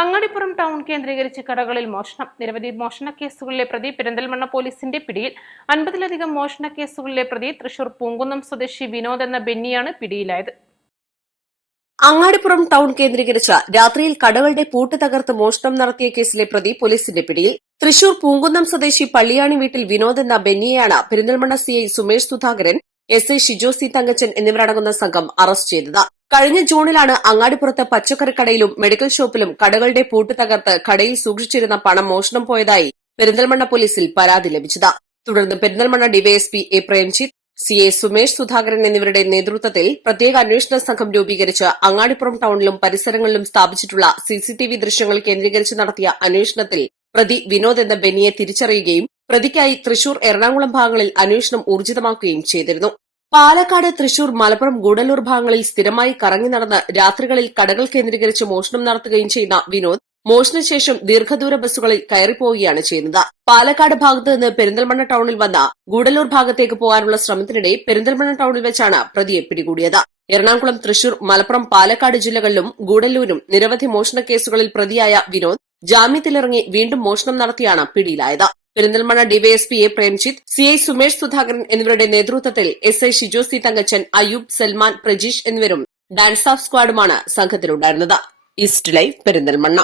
Angadipuram town കേന്ദ്രീകരിച്ച് കടകളിൽ മോഷണം. നിരവധി മോഷണ കേസുകളിലെ പ്രതി പെരിന്തൽമണ്ണ പോലീസിന്റെ പിടിയിൽ. 50-ലധികം മോഷണ കേസുകളിലെ പ്രതി തൃശൂർ പൂങ്കുന്നം സ്വദേശി വിനോദ് എന്ന ബെന്നിയാണ് പിടിയിലായത്. അങ്ങാടിപ്പുറം ടൗൺ കേന്ദ്രീകരിച്ച് രാത്രിയിൽ കടകളുടെ പൂട്ട് തകർത്ത് മോഷണം നടത്തിയ കേസിലെ പ്രതി പോലീസിന്റെ പിടിയിൽ. തൃശൂർ പൂങ്കുന്നം സ്വദേശി പള്ളിയാണി വീട്ടിൽ വിനോദ് എന്ന ബെന്നിയെയാണ് Perinthalmanna CI Sumesh Sudhakaran, SI Shijo C Thankachan എന്നിവരടങ്ങുന്ന സംഘം അറസ്റ്റ് ചെയ്തത്. കഴിഞ്ഞ ജൂണിലാണ് അങ്ങാടിപ്പുറത്ത് പച്ചക്കറിക്കടയിലും മെഡിക്കൽ ഷോപ്പിലും കടകളുടെ പൂട്ട് തകർത്ത് കടയിൽ സൂക്ഷിച്ചിരുന്ന പണം മോഷണം പോയതായി പെരിന്തൽമണ്ണ പോലീസിൽ പരാതി ലഭിച്ചത്. തുടർന്ന് Perinthalmanna DYSP A Premjith, CI Sumesh Sudhakaran എന്നിവരുടെ നേതൃത്വത്തിൽ പ്രത്യേക അന്വേഷണ സംഘം രൂപീകരിച്ച് അങ്ങാടിപ്പുറം ടൌണിലും പരിസരങ്ങളിലും സ്ഥാപിച്ചിട്ടുള്ള സിസിടിവി ദൃശ്യങ്ങൾ കേന്ദ്രീകരിച്ച് നടത്തിയ അന്വേഷണത്തിൽ പ്രതി വിനോദ് എന്ന ബെന്നിയെ തിരിച്ചറിയുകയും പ്രതിക്കായി തൃശൂർ, എറണാകുളം ഭാഗങ്ങളിൽ അന്വേഷണം ഊർജിതമാക്കുകയും ചെയ്തിരുന്നു. പാലക്കാട്, തൃശൂർ, മലപ്പുറം, ഗൂഡല്ലൂർ ഭാഗങ്ങളിൽ സ്ഥിരമായി കറങ്ങി നടന്ന് രാത്രികളിൽ കടകൾ കേന്ദ്രീകരിച്ച് മോഷണം നടത്തുകയും ചെയ്യുന്ന വിനോദ് മോഷണശേഷം ദീർഘദൂര ബസ്സുകളിൽ കയറിപ്പോവുകയാണ് ചെയ്യുന്നത്. പാലക്കാട് ഭാഗത്ത് നിന്ന് പെരിന്തൽമണ്ണ ടൌണിൽ വന്ന ഗൂഡല്ലൂർ ഭാഗത്തേക്ക് പോകാനുള്ള ശ്രമത്തിനിടെ പെരിന്തൽമണ്ണ ടൌണിൽ വെച്ചാണ് പ്രതിയെ പിടികൂടിയത്. എറണാകുളം, തൃശൂർ, മലപ്പുറം, പാലക്കാട് ജില്ലകളിലും ഗൂഡല്ലൂരും നിരവധി മോഷണ കേസുകളിൽ പ്രതിയായ വിനോദ് ജാമ്യത്തിലിറങ്ങി വീണ്ടും മോഷണം നടത്തിയാണ് പിടിയിലായത്. Perinthalmanna DYSP A Premjith, CI Sumesh Sudhakaran എന്നിവരുടെ നേതൃത്വത്തിൽ എസ്ഐ ഷിജോ സി തങ്കച്ചൻ, അയ്യൂബ്, സൽമാൻ, പ്രജീഷ് എന്നിവരും ഡാൻസ് ഓഫ് സ്ക്വാഡുമാണ് സംഘത്തിലുണ്ടായിരുന്നത്. East Live, Perinthalmanna.